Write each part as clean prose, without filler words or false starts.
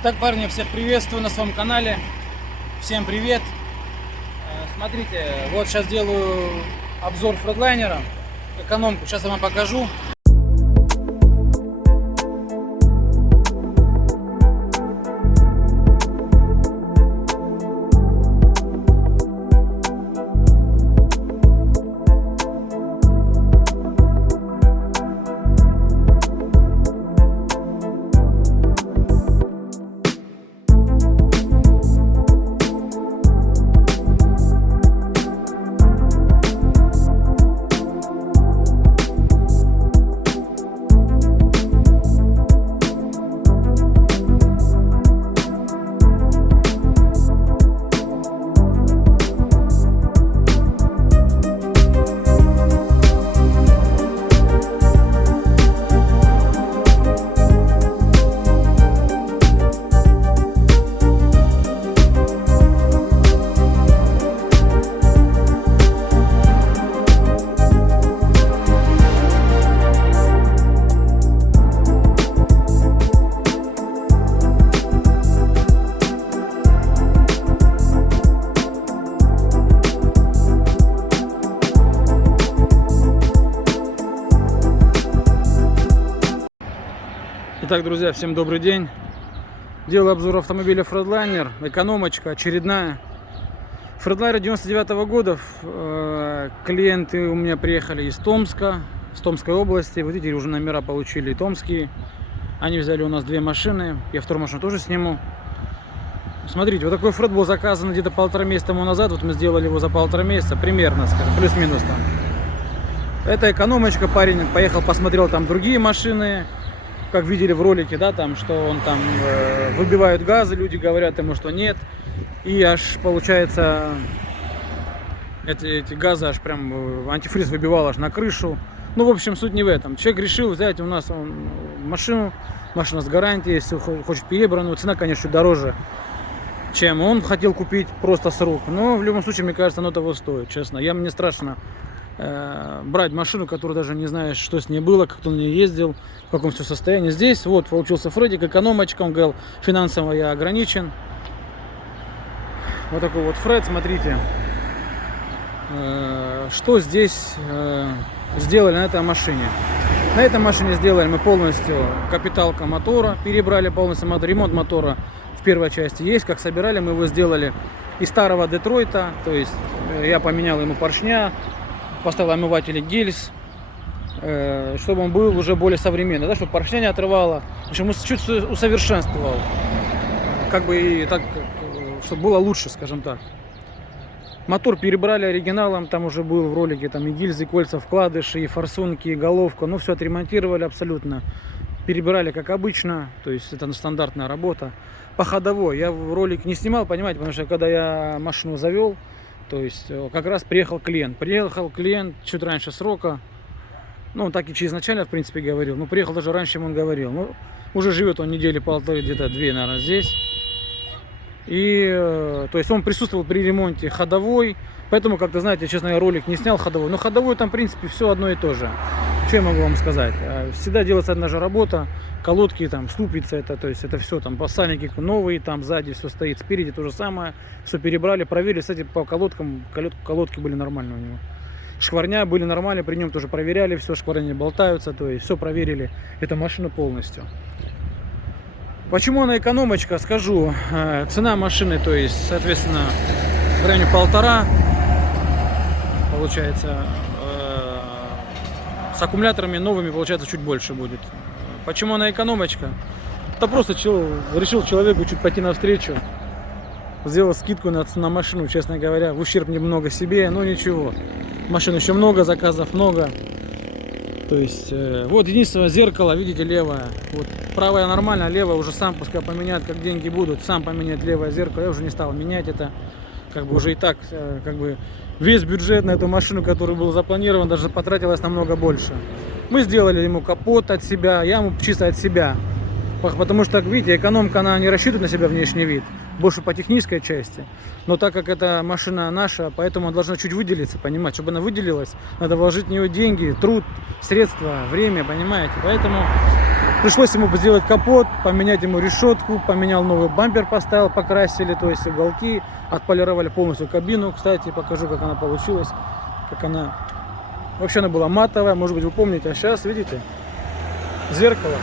Итак, парни, всех приветствую на своем канале. Всем привет. Смотрите, вот сейчас делаю обзор фредлайнера, экономку. Сейчас я вам покажу. Итак, друзья, всем добрый день. Делаю обзор автомобиля Freightliner, экономочка очередная. Freightliner 99-го года. Клиенты у меня приехали из Томска, с Томской области. Вот видите, уже номера получили томские. Они взяли у нас две машины. Я вторую машину тоже сниму. Смотрите, вот такой Фред был заказан где-то 1,5 месяца тому назад. Вот мы сделали его за 1,5 месяца, примерно, скажем, плюс-минус там. Это экономочка, парень поехал, посмотрел там другие машины. Как видели в ролике, да, там, что он там выбивают газы, люди говорят ему, что нет. И аж получается, эти газы аж прям антифриз выбивал аж на крышу. Ну, в общем, суть не в этом. Человек решил взять у нас машину, машина с гарантией, если хочет перебранную. Цена, конечно, чуть дороже, чем он хотел купить просто с рук. Но в любом случае, мне кажется, оно того стоит, честно. Мне страшно брать машину, которую даже не знаешь, что с ней было, как он на ней ездил, в каком все состоянии. Здесь вот получился Фредик, экономочка, он говорил, финансово я ограничен. Вот такой вот Фред, смотрите, что здесь сделали на этой машине. На этой машине сделали мы полностью капиталка мотора, перебрали полностью мотор, ремонт мотора в первой части есть, как собирали, мы его сделали из старого Детройта, то есть я поменял ему поршня, поставил омыватели гильз, чтобы он был уже более современный, да, чтобы поршня не отрывало, в общем, чуть усовершенствовал, как бы и так, чтобы было лучше, скажем так. Мотор перебрали оригиналом, там уже был в ролике, там и гильзы, и кольца, вкладыши, и форсунки, и головка, ну все отремонтировали абсолютно, перебирали как обычно, то есть это стандартная работа. По ходовой я в ролик не снимал, понимаете, потому что когда я машину завел, то есть как раз приехал клиент чуть раньше срока. Ну, он так и изначально, в принципе, говорил. Ну, приехал даже раньше, чем он говорил. Ну, уже живет он недели полторы, где-то две, наверное, здесь. И, то есть он присутствовал при ремонте ходовой. Поэтому, как-то, знаете, честно, я ролик не снял ходовой. Но ходовой там, в принципе, все одно и то же. Что я могу вам сказать? Всегда делается одна же работа. Колодки, там, ступица, это, то есть это все, там, пассальники новые, там, сзади все стоит, спереди то же самое. Все перебрали, проверили, кстати, по колодкам, колодки были нормальные у него. Шкварня были нормальные, при нем тоже проверяли, все, шкварня болтаются, то есть все проверили, эту машину полностью. Почему она экономочка, скажу. Цена машины, то есть, соответственно, в районе 1,5, получается, с аккумуляторами новыми, получается, чуть больше будет. Почему она экономочка? Да просто решил человеку чуть пойти навстречу. Сделал скидку на машину, честно говоря, в ущерб немного себе, но ничего. Машин еще много, заказов много. То есть, вот единственное зеркало, видите, левое. Вот, правое нормально, левое уже сам пускай поменяет, как деньги будут. Сам поменять левое зеркало, я уже не стал менять это. Как бы уже и так, как бы весь бюджет на эту машину, который был запланирован, даже потратилось намного больше. Мы сделали ему капот от себя, я ему чисто от себя. Потому что, видите, экономка, она не рассчитывает на себя внешний вид. Больше по технической части. Но так как эта машина наша, поэтому она должна чуть выделиться, понимать. Чтобы она выделилась, надо вложить в нее деньги, труд, средства, время, понимаете. Поэтому Пришлось ему сделать капот, поменять ему решетку, поменял новый бампер, поставил, покрасили, то есть уголки, отполировали полностью кабину. Кстати, покажу, как она получилась, как она... Вообще она была матовая, может быть, вы помните, а сейчас, видите, зеркало.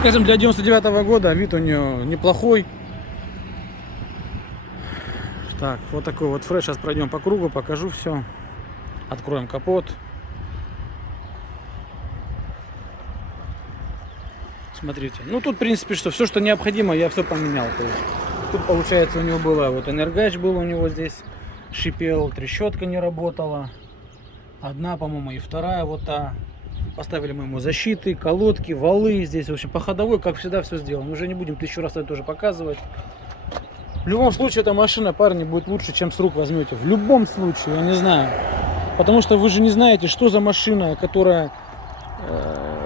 Скажем, для 99-го года вид у нее неплохой. Так, вот такой вот фреш. Сейчас пройдем по кругу, покажу все. Откроем капот. Смотрите. Ну тут, в принципе, что все, что необходимо, я все поменял. То есть, тут, получается, у него было вот энергач был у него здесь, шипел, трещотка не работала. Одна, по-моему, и вторая вот та. Поставили мы ему защиты, колодки, валы. Здесь, в общем, по ходовой, как всегда, все сделано. Уже не будем 1000 раз это тоже показывать. В любом случае, эта машина, парни, будет лучше, чем с рук возьмете. В любом случае, я не знаю. Потому что вы же не знаете, что за машина, которая...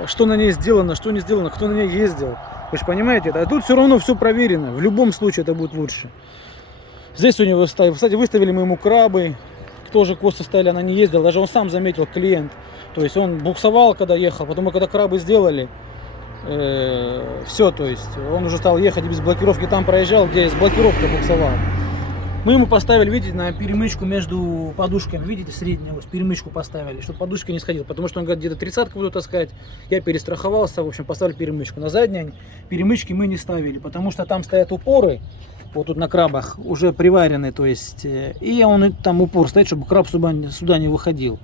что на ней сделано, что не сделано, кто на ней ездил. Вы же понимаете, а тут все равно все проверено. В любом случае это будет лучше. Здесь у него, кстати, выставили мы ему крабы. Тоже косо стояли, она не ездила. Даже он сам заметил, клиент. То есть он буксовал, когда ехал. Потом мы когда крабы сделали, все, то есть он уже стал ехать без блокировки. Там проезжал, где с блокировкой буксовал. Мы ему поставили, видите, на перемычку между подушками, видите, среднюю, вот, перемычку поставили, чтобы подушка не сходила, потому что он говорит, где-то 30-ку буду таскать, я перестраховался, в общем, поставили перемычку. На задней перемычки мы не ставили, потому что там стоят упоры, вот тут на крабах, уже приваренные, то есть, и он там упор стоит, чтобы краб сюда не выходил.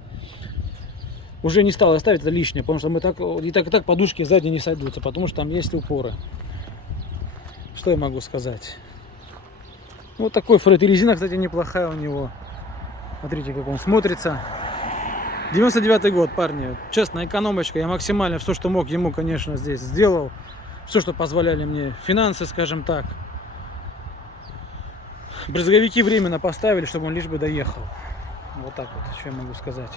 Уже не стал ставить, это лишнее, потому что мы так, и так подушки сзади не сойдутся, потому что там есть упоры. Что я могу сказать? Вот такой фред. И резина, кстати, неплохая у него. Смотрите, как он смотрится. 99-й год, парни. Честно, экономочка. Я максимально все, что мог, ему, конечно, здесь сделал. Все, что позволяли мне финансы, скажем так. Брызговики временно поставили, чтобы он лишь бы доехал. Вот так вот, что я могу сказать.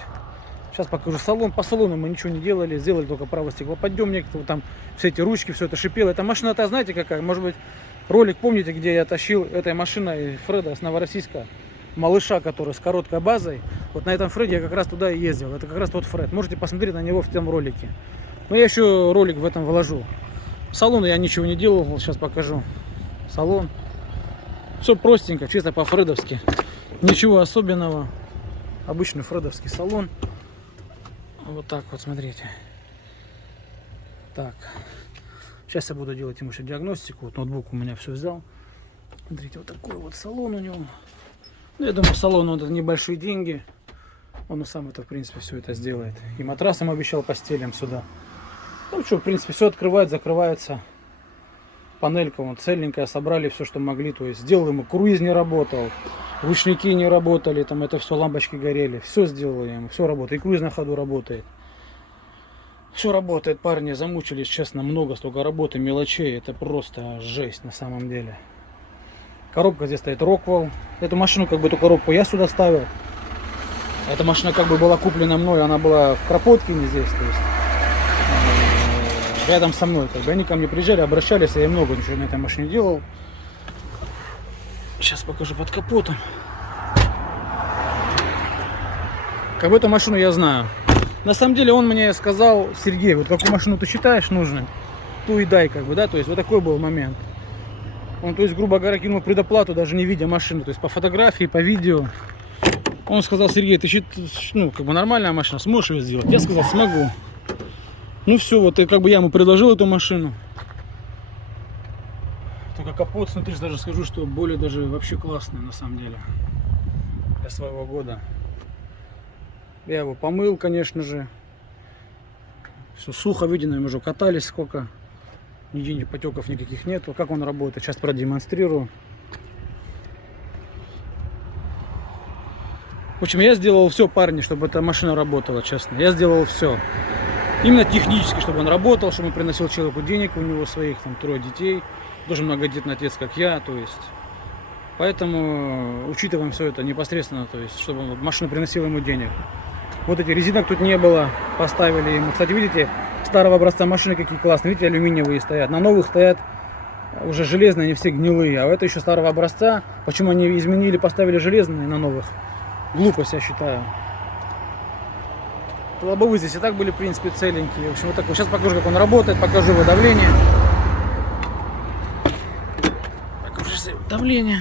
Сейчас покажу салон. По салону мы ничего не делали. Сделали только правый стеклоподъемник. Там все эти ручки, все это шипело. Эта машина-то, знаете, какая? Может быть, ролик, помните, где я тащил этой машиной Фреда с Новороссийска, малыша, который с короткой базой. Вот на этом Фреде я как раз туда и ездил. Это как раз тот Фред. Можете посмотреть на него в том ролике. Но я еще ролик в этом выложу. Салон я ничего не делал. Вот сейчас покажу. Салон. Все простенько, чисто по-фредовски. Ничего особенного. Обычный фредовский салон. Вот так вот, смотрите. Так. Сейчас я буду делать ему еще диагностику. Вот ноутбук у меня все взял. Смотрите, вот такой вот салон у него. Ну, я думаю, салон он это небольшие деньги. Он сам это, в принципе, все это сделает. И матрасом обещал, постелям сюда. Ну что, в принципе, все открывает, закрывается. Панелька вон цельненькая, собрали все, что могли. То есть сделал ему, круиз не работал, ручники не работали, там это все, лампочки горели. Все сделали ему, все работает. И круиз на ходу работает. Все работает, парни, замучились, честно, много, столько работы, мелочей. Это просто жесть на самом деле. Коробка здесь стоит Rockwell. Эту машину, как бы, эту коробку я сюда ставил. Эта машина как бы была куплена мной, она была в Кропоткине здесь, то есть рядом со мной. Как бы они ко мне приезжали, обращались, я много ничего на этой машине делал. Сейчас покажу под капотом. Как бы эту машину я знаю. На самом деле он мне сказал, Сергей, вот какую машину ты считаешь нужной, ту и дай, как бы, да, то есть вот такой был момент. Он, то есть, грубо говоря, кинул предоплату, даже не видя машину, то есть по фотографии, по видео. Он сказал, Сергей, ты ну, как бы нормальная машина, сможешь ее сделать? Я сказал, смогу. Ну все, вот и как бы я ему предложил эту машину. Только капот, смотри, даже скажу, что более даже вообще классный на самом деле. Для своего года. Я его помыл, конечно же. Все сухо, видно, мы уже катались сколько. Нигде потеков никаких нету. Как он работает, сейчас продемонстрирую. В общем, я сделал все, парни, чтобы эта машина работала, честно. Я сделал все. Именно технически, чтобы он работал, чтобы он приносил человеку денег, у него своих там 3 детей. Тоже многодетный отец, как я, то есть. Поэтому учитываем все это непосредственно, то есть, чтобы машина приносила ему денег. Вот эти резинок тут не было, поставили ему. Кстати, видите, старого образца машины какие классные, видите, алюминиевые стоят. На новых стоят уже железные, они все гнилые. А это еще старого образца. Почему они изменили, поставили железные на новых? Глупость, я считаю. лобовые здесь и так были, в принципе, целенькие. В общем, вот так вот. Сейчас покажу, как он работает, покажу его давление. Покажу давление.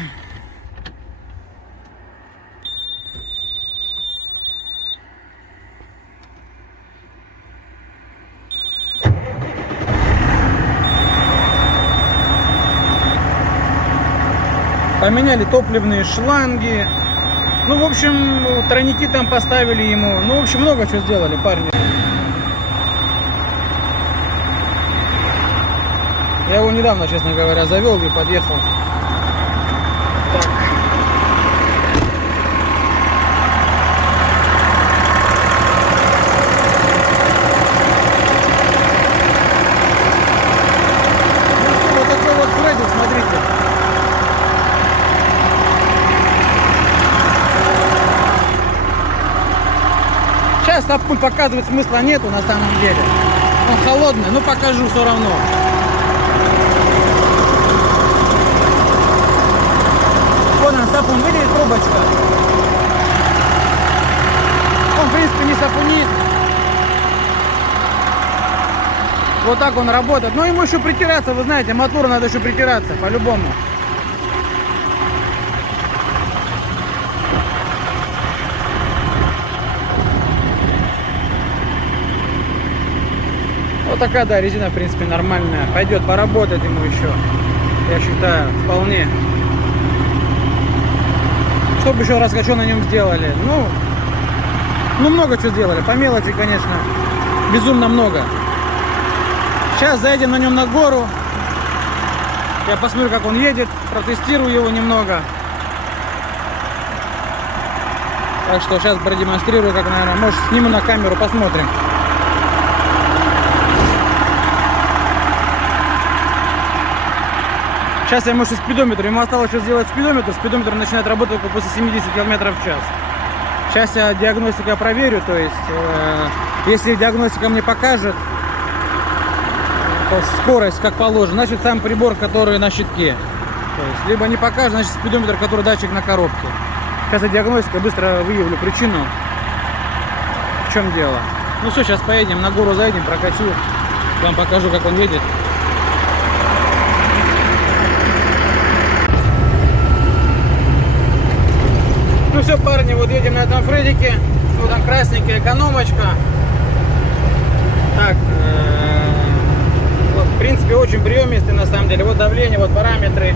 Поменяли топливные шланги. Ну, в общем, тройники там поставили ему. Ну, в общем, много чего сделали, парни. Я его недавно, честно говоря, завел и подъехал. Так. Вот такой вот Фредди, смотрите. Сейчас сапун показывать смысла нету на самом деле. Он холодный, но покажу все равно. Вот он, сапун, видите, трубочка. Он, в принципе, не сапунит. Вот так он работает. Но ему еще притираться, вы знаете, мотору надо еще притираться, по-любому. Вот такая, да, резина, в принципе, нормальная. Пойдет, поработать ему еще. Я считаю, вполне. Что бы еще раскачу на нем сделали? Ну, много чего сделали. По мелочи, конечно, безумно много. Сейчас заедем на нем на гору. Я посмотрю, как он едет. Протестирую его немного. Так что сейчас продемонстрирую, как, наверное, может, сниму на камеру, посмотрим. Сейчас я, может, спидометр. Ему осталось сейчас сделать спидометр. Спидометр начинает работать только после 70 км в час. Сейчас я диагностика проверю. То есть, если диагностика мне покажет скорость, как положено, значит, сам прибор, который на щитке. То есть, либо не покажет, значит, спидометр, который датчик на коробке. Сейчас я диагностика, быстро выявлю причину, в чем дело. Ну все, сейчас поедем, на гору заедем, прокачу. Вам покажу, как он едет. Ну все, парни, вот едем на этом Фредике. Вот там красненькая экономочка. Так, вот, в принципе, очень приемистый на самом деле. Вот давление, вот параметры.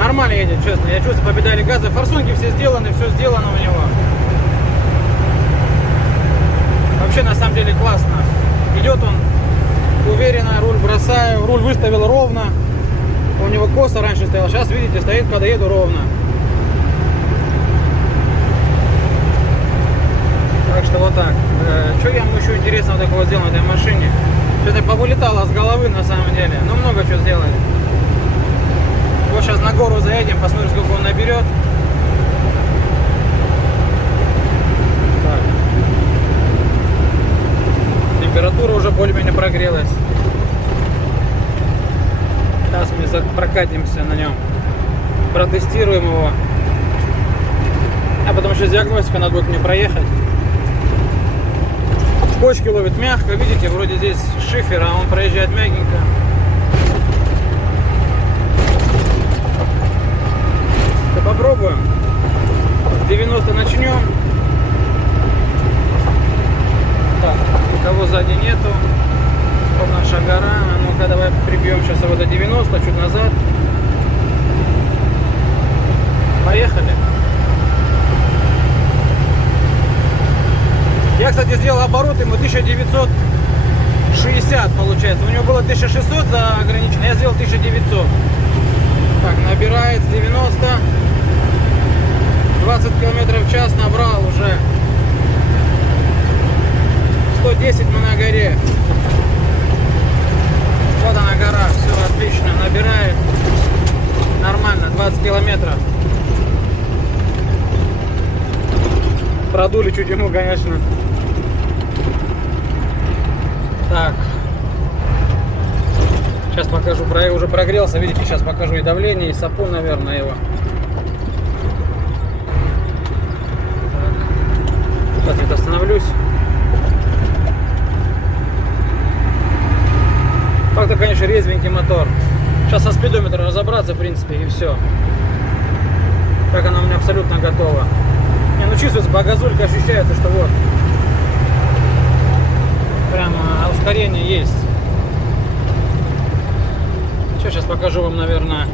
Нормально едет, честно. Я чувствую по педали газа. Форсунки все сделаны, все сделано у него. Вообще, на самом деле, классно. Идет он уверенно, руль бросаю. Руль выставил ровно. У него косо раньше стоял. Сейчас, видите, стоит, когда еду, ровно. Так что вот так. Что я ему еще интересного такого сделал на этой машине? Что-то повылетало с головы на самом деле. Ну, много чего сделали. Вот сейчас на гору заедем, посмотрим, сколько он наберет. Так. Температура уже более-менее прогрелась. Сейчас мы прокатимся на нем. Протестируем его. А потом еще диагностика надо будет мне проехать. Почки ловит мягко, видите, вроде здесь шифер, а он проезжает мягенько. Да попробуем. С 90 начнем. Так, никого сзади нету. Вот наша гора. Ну-ка, давай прибьем сейчас его до 90, чуть назад. Поехали. Я, кстати, сделал оборот ему 1960, получается. У него было 1600 за ограничено, я сделал 1900. Так, набирает с 90. 20 км в час набрал уже. 110 мы на горе. Вот она гора, все отлично, набирает. Нормально, 20 километров. Продули чуть ему, конечно. Так. Сейчас покажу, уже прогрелся, видите, сейчас покажу и давление, и сапун, наверное, его. Так. Сейчас я остановлюсь. Как-то, конечно, резвенький мотор. Сейчас со спидометром разобраться, в принципе, и все. Как она у меня абсолютно готова. Не, ну чувствуется, по газульке ощущается, что вот. Прямо ускорение есть. Что, сейчас покажу вам, наверное,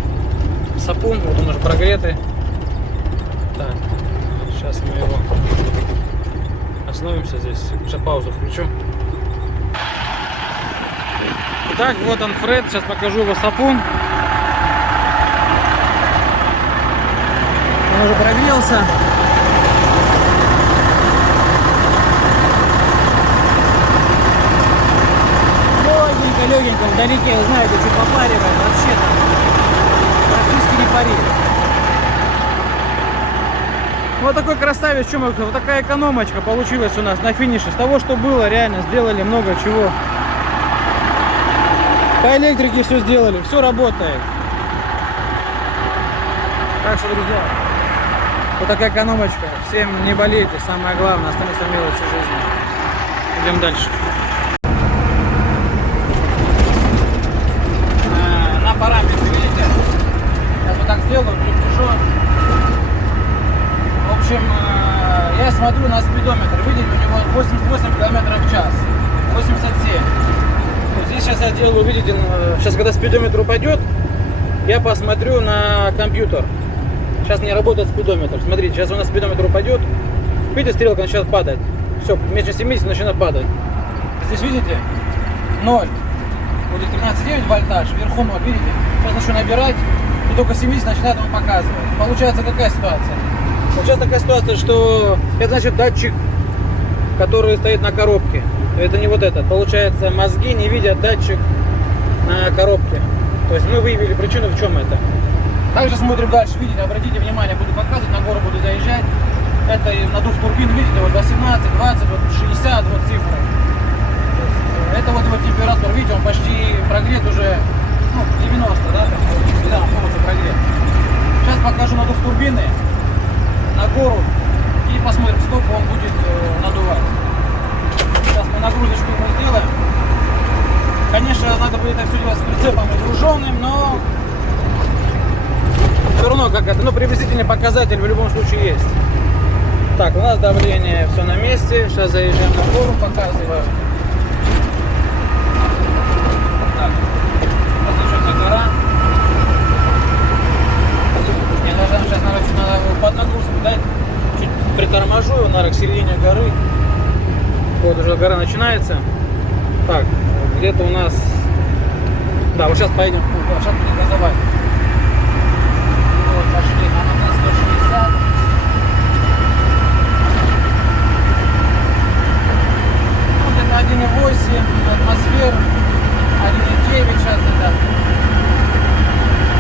сапун. Вот он уже прогретый. Так, сейчас мы его остановимся здесь. Сейчас паузу включу. Итак, вот он Фред. Сейчас покажу его сапун. Он уже прогрелся. Легенько вдалеке, вы знаете, чуть попаривает, вообще там практически не парит. Вот такой красавец, что мы, вот такая экономочка получилась у нас на финише. С того, что было, реально сделали много чего. По электрике все сделали, все работает. Так что, друзья, вот такая экономочка. Всем не болейте, самое главное, останется мелочи жизни. Идем дальше. Параметры, видите? Сейчас вот так сделаю, приближу. В общем, я смотрю на спидометр. Видите, у него 88 км в час. 87. Вот здесь сейчас я делаю, видите, сейчас когда спидометр упадет, я посмотрю на компьютер. Сейчас не работает спидометр. Смотрите, сейчас у нас спидометр упадет. Видите, стрелка начинает падать. Все, меньше 70 начинает падать. Здесь видите? 0. Будет 13,9 вольтаж, вверху 0, видите? Сейчас начну набирать, и только 70 начинает он показывать. Получается какая ситуация? Получается такая ситуация, что это значит датчик, который стоит на коробке. Это не вот этот. Получается, мозги не видят датчик на коробке. То есть мы выявили причину, в чем это. Также смотрим дальше, видите, обратите внимание, буду показывать, на гору буду заезжать. Это надув турбин, видите, вот 18, 20, вот 60, вот цифры. Это вот его температура, видите, он почти прогрет уже, ну, 90, да, да, полностью прогрет. Сейчас покажу надув турбины на гору и посмотрим, сколько он будет надувать. Сейчас мы нагрузочку ему сделаем. Конечно, надо будет это все делать с прицепом и груженным, но все равно какая-то, ну, приблизительный показатель в любом случае есть. Так, у нас давление все на месте. Сейчас заезжаем на гору, показываю. Гора. Мне даже сейчас, наверное, чуть надо под нагрузку дать. Чуть приторможу его, наверное, к середине горы. Вот уже гора начинается. Так, где-то у нас... Да, вот сейчас поедем в путь. Сейчас будем газовать. Вот, пошли. Она у нас 160. Вот это 1,8 атмосфер. 1,9 сейчас это.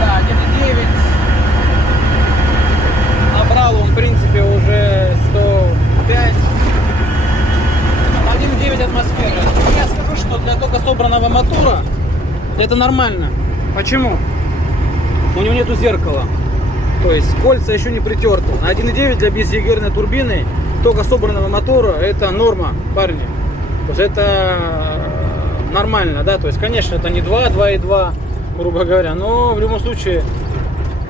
Да, 1,9. Набрал он, в принципе, уже 105. 1,9 атмосферы. Я скажу, что для только собранного мотора это нормально. Почему? У него нету зеркала. То есть кольца еще не притерты. На 1,9 для безъегерной турбины только собранного мотора это норма, парни. То есть это нормально, да, то есть, конечно, это не 2,2, грубо говоря, но в любом случае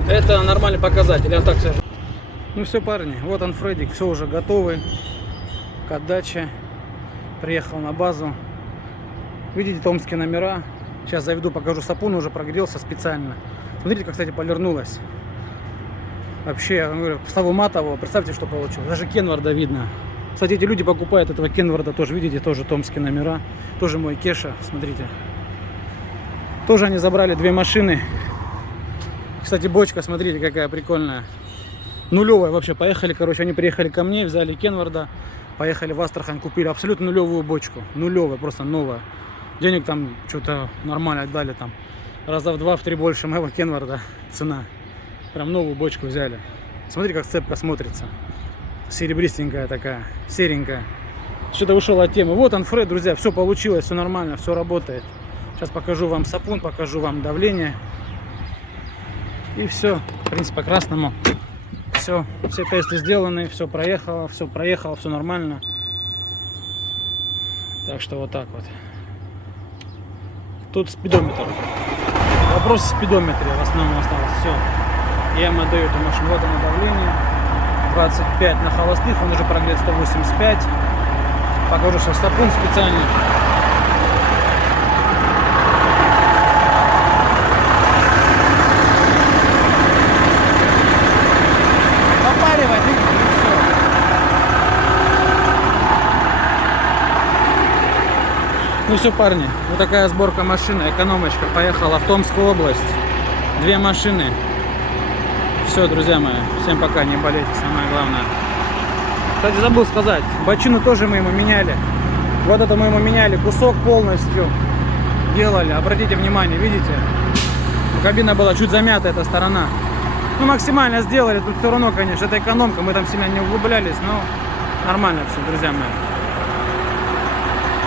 это нормальный показатель, я так скажу. Ну все, парни, вот он, Фредик, все уже готовый к отдаче, приехал на базу. Видите, томские номера. Сейчас заведу, покажу, сапун уже прогрелся специально. Смотрите, как, кстати, полирнулось. Вообще, я говорю, славу матового, представьте, что получилось. Даже Кенварда видно. Кстати, эти люди покупают этого Кенварда тоже, видите, тоже томские номера. Тоже мой Кеша, смотрите. Тоже они забрали две машины. Кстати, бочка, смотрите, какая прикольная. Нулевая вообще. Поехали, короче, они приехали ко мне, взяли Кенварда. Поехали в Астрахань, купили абсолютно нулевую бочку. Нулевая, просто новая. Денег там что-то нормально отдали, там раза в 2-3 больше моего Кенварда цена. Прям новую бочку взяли. Смотри, как цепка смотрится. Серебристенькая такая, серенькая. Что-то ушел от темы. Вот он, Фред, друзья, все получилось, все нормально, все работает. Сейчас покажу вам сапун, покажу вам давление. И все, в принципе, по красному. Все тесты сделаны, все проехало, все нормально. Так что вот так вот. Тут спидометр. Вопрос в спидометре в основном остался. Все. Я ему отдаю эту машину. Вот оно давление. 25 на холостых. Он уже прогрет 185. Покажу сейчас сапун специально. Попаривать и все. Ну все, парни, вот такая сборка машины, экономочка, поехала в Томскую область, 2 машины. Все, друзья мои, всем пока, не болейте, самое главное. Кстати, забыл сказать, бочину тоже мы ему меняли. Вот это мы ему меняли, кусок полностью делали, обратите внимание, видите? Кабина была чуть замята, эта сторона. Ну, максимально сделали, тут все равно, конечно, это экономка, мы там сильно не углублялись, но нормально все, друзья мои.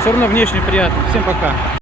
Все равно внешне приятно. Всем пока.